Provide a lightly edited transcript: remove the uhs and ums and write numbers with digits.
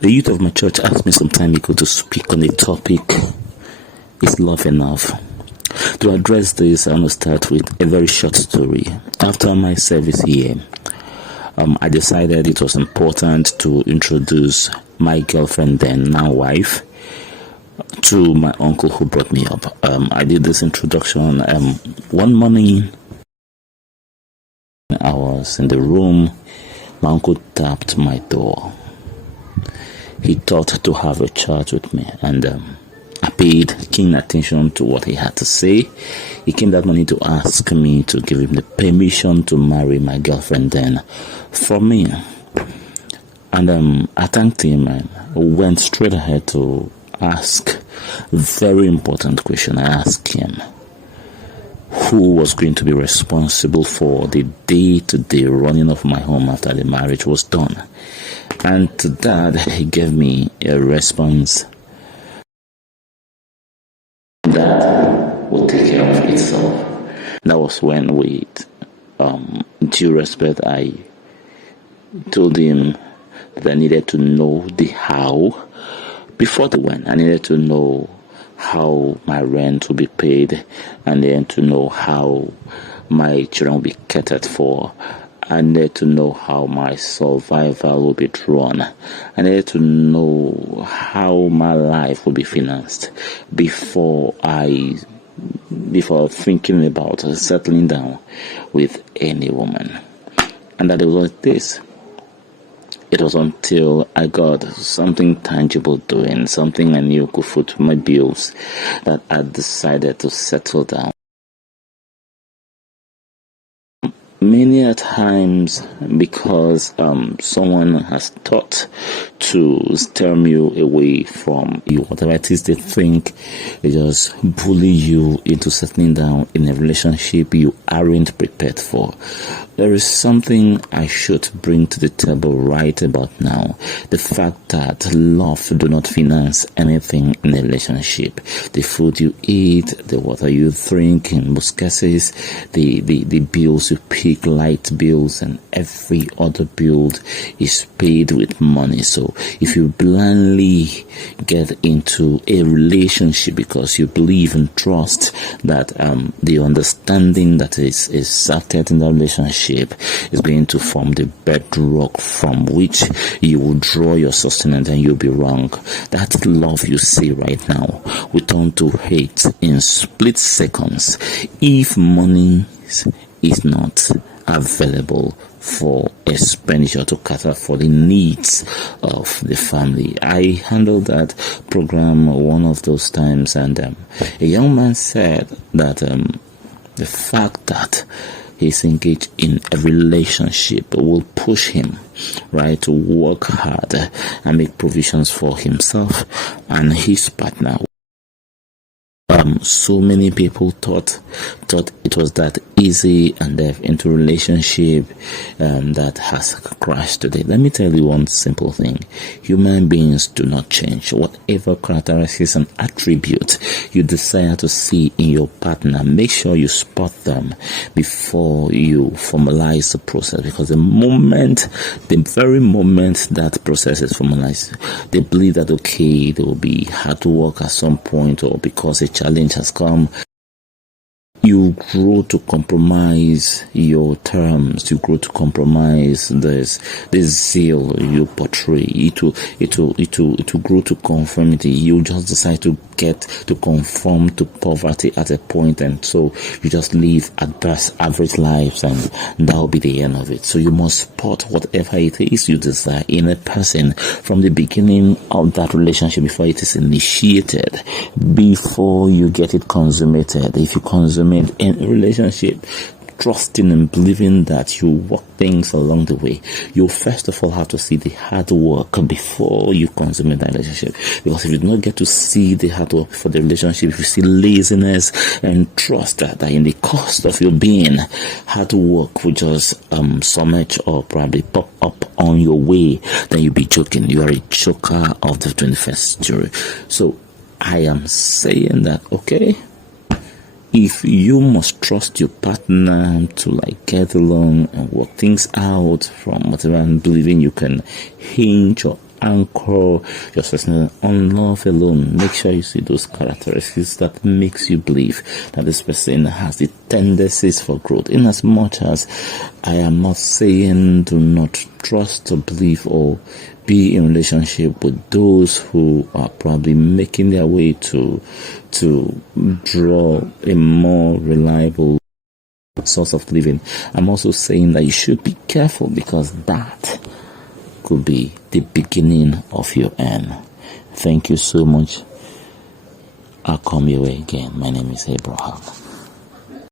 The youth of my church asked me some time ago to speak on a topic, is love enough? To address this, I want to start with a very short story. After my service here, I decided it was important to introduce my girlfriend, then now wife, to my uncle who brought me up. I did this introduction one morning. I was in the room. My uncle tapped my door. He thought to have a chat with me, and I paid keen attention to what he had to say. He came that morning to ask me to give him the permission to marry my girlfriend then for me. And I thanked him and went straight ahead to ask a very important question. I asked him who was going to be responsible for the day-to-day running of my home after the marriage was done. And to that, he gave me a response that would take care of itself. That was when, with due respect, I told him that I needed to know the how before the when. I needed to know how my rent will be paid, and then to know how my children will be catered for. I needed to know how my survival will be drawn. I needed to know how my life will be financed before thinking about settling down with any woman. And that it was like this. It was until I got something tangible doing, something I knew could foot my bills, that I decided to settle down. Many a times, because someone has thought to steer you away from you, whatever it is they think, they just bully you into settling down in a relationship you aren't prepared for. There is something I should bring to the table right about now. The fact that love do not finance anything in a relationship. The food you eat, the water you drink, in most cases, the bills you pick, light bills and every other bill is paid with money. So if you blindly get into a relationship because you believe and trust that the understanding that is started in the relationship is going to form the bedrock from which you will draw your sustenance, and you'll be wrong. That love you see right now will turn to hate in split seconds if money is not available for expenditure to cater for the needs of the family. I handled that program one of those times, and a young man said that the fact that he's engaged in a relationship will push him, right, to work hard and make provisions for himself and his partner. So many people thought it was that easy, and they're into relationship that has crashed today. Let me tell you one simple thing. Human beings do not change. Whatever characteristics and attributes you desire to see in your partner, make sure you spot them before you formalize the process, because the very moment that process is formalized, they believe that okay, they will be hard to work at some point, or because a challenge has come, you grow to compromise your terms. You grow to compromise this zeal you portray. It will grow to conformity. You just decide to get to conform to poverty at a point, and so you just live average lives, and that will be the end of it. So you must spot whatever it is you desire in a person from the beginning of that relationship, before it is initiated, before you get it consummated. If you consummate in a relationship, trusting and believing that you work things along the way, you first of all have to see the hard work before you consummate that relationship. Because if you do not get to see the hard work for the relationship, if you see laziness and trust that in the cost of your being, hard work will just summit or probably pop up on your way, then you'll be joking. You are a joker of the 21st century. So I am saying that, okay, if you must trust your partner to get along and work things out from whatever, and believing you can hinge or anchor your success on love alone. Make sure you see those characteristics that makes you believe that this person has the tendencies for growth. In as much as I am not saying do not trust or believe or be in relationship with those who are probably making their way to draw a more reliable source of living. I'm also saying that you should be careful, because that could be the beginning of your end. Thank you so much. I'll come your way again. My name is Abraham.